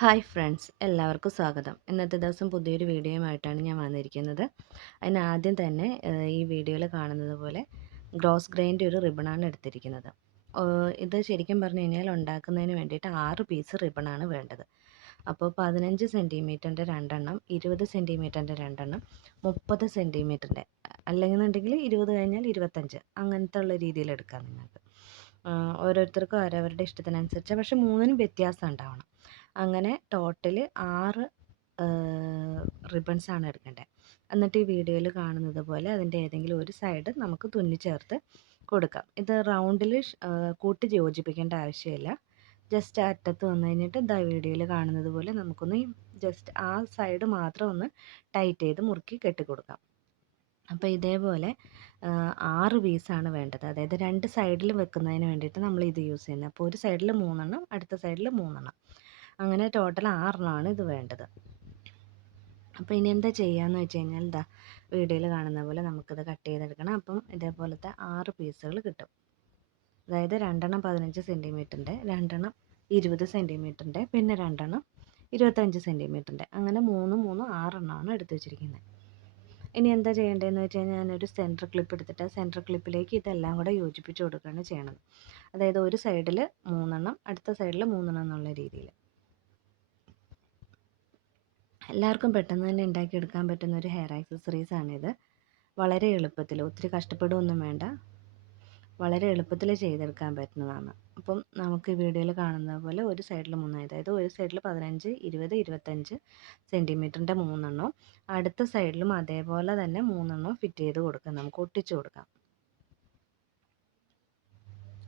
Hi friends, എല്ലാവർക്കും സ്വാഗതം. ഇന്നത്തെ ദിവസം പുതിയൊരു വീഡിയോയുമായിട്ടാണ് ഞാൻ വന്നിരിക്കുന്നത്. ആദ്യം തന്നെ ഈ വീഡിയോയിൽ കാണുന്നത് പോലെ ഗ്രോസ് ഗ്രെയിൻ്റെ ഒരു റിബണാണ് എടുത്തിരിക്കുന്നത്. ഇത് ശരിക്കും പറഞ്ഞു കഴിഞ്ഞാൽ ഉണ്ടാക്കുന്നതിന് വേണ്ടിയിട്ട് 6 പീസ് റിബണാണ് വേണ്ടത്. അപ്പോൾ 15 സെൻറ്റിമീറ്ററിൻ്റെ രണ്ടെണ്ണം, 20 സെൻറ്റിമീറ്ററിൻ്റെ രണ്ടെണ്ണം, 30 സെൻറ്റിമീറ്ററിൻ്റെ, അല്ലെന്നുണ്ടെങ്കിൽ 20 കഴിഞ്ഞാൽ 25, അങ്ങനത്തെ ഉള്ള രീതിയിൽ എടുക്കാം നിങ്ങൾക്ക്. ഓരോരുത്തർക്കും അവരവരുടെ ഇഷ്ടത്തിനനുസരിച്ച്, പക്ഷേ മൂന്നിനും വ്യത്യാസം ഉണ്ടാവണം. അങ്ങനെ ടോട്ടൽ 6 റിബൺസാണ് എടുക്കേണ്ടത്. എന്നിട്ട് ഈ വീഡിയോയിൽ കാണുന്നത് പോലെ അതിൻ്റെ ഏതെങ്കിലും ഒരു സൈഡ് നമുക്ക് തുന്നി ചേർത്ത് കൊടുക്കാം. ഇത് റൗണ്ടിൽ കൂട്ടി യോജിപ്പിക്കേണ്ട ആവശ്യമില്ല. ജസ്റ്റ് അറ്റത്ത് വന്നു കഴിഞ്ഞിട്ട് വീഡിയോയിൽ കാണുന്നത് പോലെ നമുക്കൊന്ന് ജസ്റ്റ് ആ സൈഡ് മാത്രം ഒന്ന് ടൈറ്റ് ചെയ്ത് മുറുക്കി കെട്ടിക്കൊടുക്കാം. അപ്പോൾ ഇതേപോലെ 6 പീസാണ് വേണ്ടത്. അതായത് 2 സൈഡിൽ വെക്കുന്നതിന് വേണ്ടിയിട്ട് നമ്മൾ ഇത് യൂസ് ചെയ്യുന്നത്. അപ്പോൾ ഒരു സൈഡിൽ 3 എണ്ണം, അടുത്ത സൈഡിൽ 3 എണ്ണം, അങ്ങനെ ടോട്ടൽ 6 എണ്ണമാണ് ഇത് വേണ്ടത്. അപ്പോൾ ഇനി എന്താ ചെയ്യാന്ന് വെച്ച് കഴിഞ്ഞാൽ വീഡിയോയിൽ കാണുന്ന പോലെ നമുക്കിത് കട്ട് ചെയ്തെടുക്കണം. അപ്പം ഇതേപോലത്തെ 6 പീസുകൾ കിട്ടും. അതായത് 2 എണ്ണം 15 സെൻറ്റിമീറ്ററിൻ്റെ, 2 എണ്ണം 20 സെൻറ്റിമീറ്ററിൻ്റെ, പിന്നെ 2 എണ്ണം 25 സെൻറ്റിമീറ്ററിൻ്റെ, അങ്ങനെ 3 6 എണ്ണമാണ് എടുത്ത് വെച്ചിരിക്കുന്നത്. ഇനി എന്താ ചെയ്യേണ്ടതെന്ന് വെച്ച് കഴിഞ്ഞാൽ ഞാനൊരു സെൻറ്റർ ക്ലിപ്പ് എടുത്തിട്ട് സെൻറ്റർ ക്ലിപ്പിലേക്ക് ഇതെല്ലാം കൂടെ യോജിപ്പിച്ച് കൊടുക്കുകയാണ് ചെയ്യണത്. അതായത് ഒരു സൈഡിൽ 3 എണ്ണം, അടുത്ത സൈഡിൽ 3 എണ്ണം എന്നുള്ള രീതിയിൽ. എല്ലാവർക്കും പെട്ടെന്ന് തന്നെ ഉണ്ടാക്കിയെടുക്കാൻ പറ്റുന്ന ഒരു ഹെയർ ആക്സസറീസാണിത്. വളരെ എളുപ്പത്തിൽ, ഒത്തിരി കഷ്ടപ്പെടുകയൊന്നും വേണ്ട, വളരെ എളുപ്പത്തിൽ ചെയ്തെടുക്കാൻ പറ്റുന്നതാണ്. അപ്പം നമുക്ക് ഈ വീഡിയോയിൽ കാണുന്ന പോലെ ഒരു സൈഡിൽ 3, അതായത് ഒരു സൈഡിൽ 15, 20, 25 സെൻറ്റിമീറ്ററിൻ്റെ 3 എണ്ണവും, അടുത്ത സൈഡിലും അതേപോലെ തന്നെ 3 എണ്ണവും ഫിറ്റ് ചെയ്ത് കൊടുക്കാം. നമുക്ക് ഒട്ടിച്ചു കൊടുക്കാം.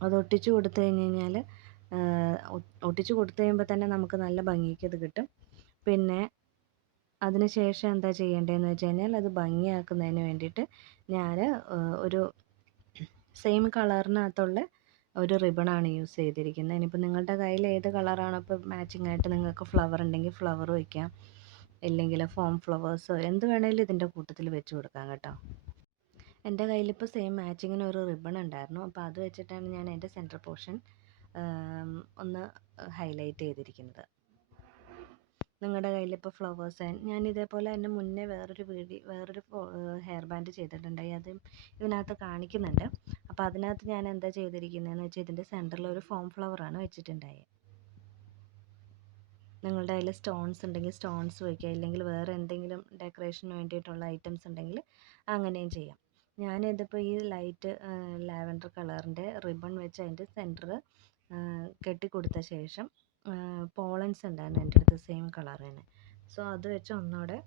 അത് ഒട്ടിച്ചു കൊടുത്തു കഴിഞ്ഞാൽ ഒട്ടിച്ചു കൊടുത്തു കഴിയുമ്പോൾ തന്നെ നമുക്ക് നല്ല ഭംഗിക്ക് ഇത് കിട്ടും. പിന്നെ അതിന് ശേഷം എന്താ ചെയ്യേണ്ടതെന്ന് വെച്ച് കഴിഞ്ഞാൽ അത് ഭംഗിയാക്കുന്നതിന് വേണ്ടിയിട്ട് ഞാൻ ഒരു സെയിം കളറിനകത്തുള്ള ഒരു റിബണാണ് യൂസ് ചെയ്തിരിക്കുന്നത്. ഇനിയിപ്പോൾ നിങ്ങളുടെ കയ്യിൽ ഏത് കളറാണോ ഇപ്പോൾ മാച്ചിങ് ആയിട്ട്, നിങ്ങൾക്ക് ഫ്ലവർ ഉണ്ടെങ്കിൽ ഫ്ലവർ വയ്ക്കാം, ഇല്ലെങ്കിൽ ഫോം ഫ്ലവേഴ്സോ എന്ത് വേണമെങ്കിലും ഇതിൻ്റെ കൂട്ടത്തിൽ വെച്ച് കൊടുക്കാം കേട്ടോ. എൻ്റെ കയ്യിലിപ്പോൾ സെയിം മാച്ചിങ്ങിന് ഒരു റിബൺ ഉണ്ടായിരുന്നു. അപ്പോൾ അത് വെച്ചിട്ടാണ് ഞാൻ എൻ്റെ സെൻറ്റർ പോർഷൻ ഒന്ന് ഹൈലൈറ്റ് ചെയ്തിരിക്കുന്നത്. നിങ്ങളുടെ കയ്യിലിപ്പോൾ ഫ്ലവേഴ്സ്, ഞാൻ ഇതേപോലെ തന്നെ മുന്നേ വേറൊരു ഹെയർ ബാൻഡ് ചെയ്തിട്ടുണ്ടായി, അത് ഇതിനകത്ത് കാണിക്കുന്നുണ്ട്. അപ്പോൾ അതിനകത്ത് ഞാൻ എന്താ ചെയ്തിരിക്കുന്നതെന്ന് വെച്ചാൽ ഇതിൻ്റെ സെൻറ്ററിൽ ഒരു ഫോം ഫ്ലവറാണ് വെച്ചിട്ടുണ്ടായത്. നിങ്ങളുടെ കയ്യിൽ സ്റ്റോൺസ് ഉണ്ടെങ്കിൽ സ്റ്റോൺസ് വയ്ക്കുക, ഇല്ലെങ്കിൽ വേറെ എന്തെങ്കിലും ഡെക്കറേഷന് വേണ്ടിയിട്ടുള്ള ഐറ്റംസ് ഉണ്ടെങ്കിൽ അങ്ങനെയും ചെയ്യാം. ഞാനിതിപ്പോൾ ഈ ലൈറ്റ് ലാവൻഡർ കളറിൻ്റെ റിബൺ വെച്ച് അതിൻ്റെ സെൻറ്റർ കെട്ടിക്കൊടുത്ത ശേഷം പോളൻസ് ഉണ്ടായിരുന്നു എൻ്റെ അടുത്ത് സെയിം കളർ തന്നെ. സോ അത് വെച്ച് ഒന്നുകൂടെ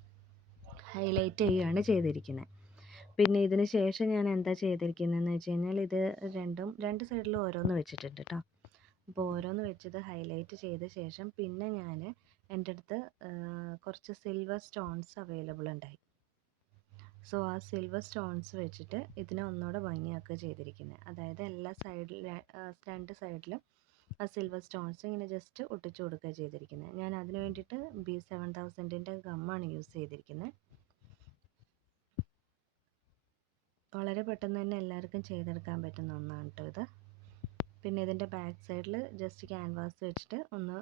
ഹൈലൈറ്റ് ചെയ്യുകയാണ് ചെയ്തിരിക്കുന്നത്. പിന്നെ ഇതിന് ശേഷം ഞാൻ എന്താ ചെയ്തിരിക്കുന്നതെന്ന് വെച്ച് കഴിഞ്ഞാൽ ഇത് രണ്ട് സൈഡിലും ഓരോന്ന് വെച്ചിട്ടുണ്ട് കേട്ടോ. അപ്പോൾ ഓരോന്ന് വെച്ചത് ഹൈലൈറ്റ് ചെയ്ത ശേഷം പിന്നെ ഞാൻ എൻ്റെ അടുത്ത് കുറച്ച് സിൽവർ സ്റ്റോൺസ് അവൈലബിൾ ഉണ്ടായി. സോ ആ സിൽവർ സ്റ്റോൺസ് വെച്ചിട്ട് ഇതിനെ ഒന്നുകൂടെ ഭംഗിയാക്കുക ചെയ്തിരിക്കുന്നത്. അതായത് എല്ലാ രണ്ട് സൈഡിലും ആ സിൽവർ സ്റ്റോൺസ് ഇങ്ങനെ ജസ്റ്റ് ഒട്ടിച്ചു കൊടുക്കുക ചെയ്തിരിക്കുന്നത്. ഞാൻ അതിന് വേണ്ടിയിട്ട് B7000ൻ്റെ ഗമ്മാണ് യൂസ് ചെയ്തിരിക്കുന്നത്. വളരെ പെട്ടെന്ന് തന്നെ എല്ലാവർക്കും ചെയ്തെടുക്കാൻ പറ്റുന്ന ഒന്നാണ് കേട്ടോ ഇത്. പിന്നെ ഇതിൻ്റെ ബാക്ക് സൈഡിൽ ജസ്റ്റ് ക്യാൻവാസ് വെച്ചിട്ട് ഒന്ന്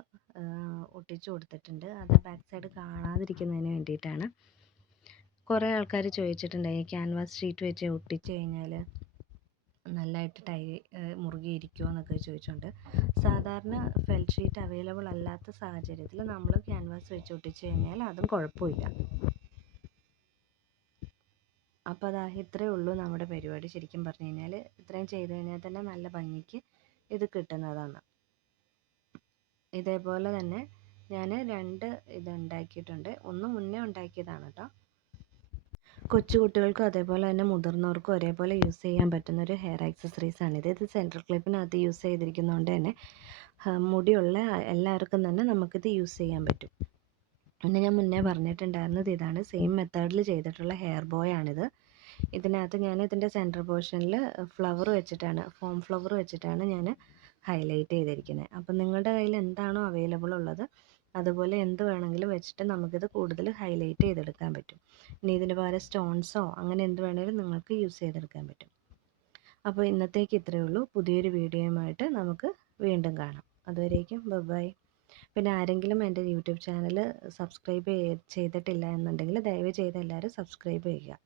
ഒട്ടിച്ചു കൊടുത്തിട്ടുണ്ട്. അത് ബാക്ക് സൈഡ് കാണാതിരിക്കുന്നതിന് വേണ്ടിയിട്ടാണ്. കുറേ ആൾക്കാർ ചോദിച്ചിട്ടുണ്ടായി ക്യാൻവാസ് ഷീറ്റ് വെച്ച് ഒട്ടിച്ച് കഴിഞ്ഞാൽ നല്ലതായിട്ട് മുറുകിയിരിക്കുമോ എന്നൊക്കെ ചോദിച്ചുകൊണ്ട്. സാധാരണ ഫെൽറ്റ് ഷീറ്റ് അവൈലബിൾ അല്ലാത്ത സാഹചര്യത്തിൽ നമ്മൾ ക്യാൻവാസ് വെച്ച് ഒട്ടിച്ച് കഴിഞ്ഞാൽ അതും കുഴപ്പമില്ല. അപ്പോൾ ഇത്രയേ ഉള്ളൂ നമ്മുടെ പരിപാടി. ശരിക്കും പറഞ്ഞു കഴിഞ്ഞാൽ ഇത്രയും ചെയ്ത് കഴിഞ്ഞാൽ തന്നെ നല്ല ഭംഗിക്ക് ഇത് കിട്ടുന്നതാണ്. ഇതേപോലെ തന്നെ ഞാൻ 2 ഇത് ഉണ്ടാക്കിയിട്ടുണ്ട്. ഒന്ന് മുന്നേ ഉണ്ടാക്കിയതാണ് കേട്ടോ. കൊച്ചുകുട്ടികൾക്കും അതേപോലെ തന്നെ മുതിർന്നവർക്കും ഒരേപോലെ യൂസ് ചെയ്യാൻ പറ്റുന്ന ഒരു ഹെയർ ആക്സസറീസാണിത്. ഇത് സെൻട്രൽ ക്ലിപ്പിനകത്ത് യൂസ് ചെയ്തിരിക്കുന്നതുകൊണ്ട് തന്നെ മുടിയുള്ള എല്ലാവർക്കും തന്നെ നമുക്കിത് യൂസ് ചെയ്യാൻ പറ്റും. പിന്നെ ഞാൻ മുന്നേ പറഞ്ഞിട്ടുണ്ടായിരുന്നത് ഇതാണ്, സെയിം മെത്തേഡിൽ ചെയ്തിട്ടുള്ള ഹെയർ ബോയ് ആണിത്. ഇതിനകത്ത് ഞാൻ ഇതിൻ്റെ സെൻറ്റർ പോർഷനിൽ ഫോം ഫ്ലവർ വെച്ചിട്ടാണ് ഞാൻ ഹൈലൈറ്റ് ചെയ്തിരിക്കുന്നത്. അപ്പം നിങ്ങളുടെ കയ്യിൽ എന്താണോ അവൈലബിൾ ഉള്ളത് അതുപോലെ എന്ത് വേണമെങ്കിലും വെച്ചിട്ട് നമുക്കിത് കൂടുതൽ ഹൈലൈറ്റ് ചെയ്തെടുക്കാൻ പറ്റും. ഇനി ഇതിന് പകരം സ്റ്റോൺസോ അങ്ങനെ എന്ത് വേണമെങ്കിലും നിങ്ങൾക്ക് യൂസ് ചെയ്തെടുക്കാൻ പറ്റും. അപ്പോൾ ഇന്നത്തേക്ക് ഇത്രയേ ഉള്ളൂ. പുതിയൊരു വീഡിയോയുമായിട്ട് നമുക്ക് വീണ്ടും കാണാം. അതുവരേക്കും ബൈ. പിന്നെ ആരെങ്കിലും എൻ്റെ യൂട്യൂബ് ചാനൽ സബ്സ്ക്രൈബ് ചെയ്തിട്ടില്ല എന്നുണ്ടെങ്കിൽ ദയവ് ചെയ്ത് എല്ലാവരും സബ്സ്ക്രൈബ് ചെയ്യുക.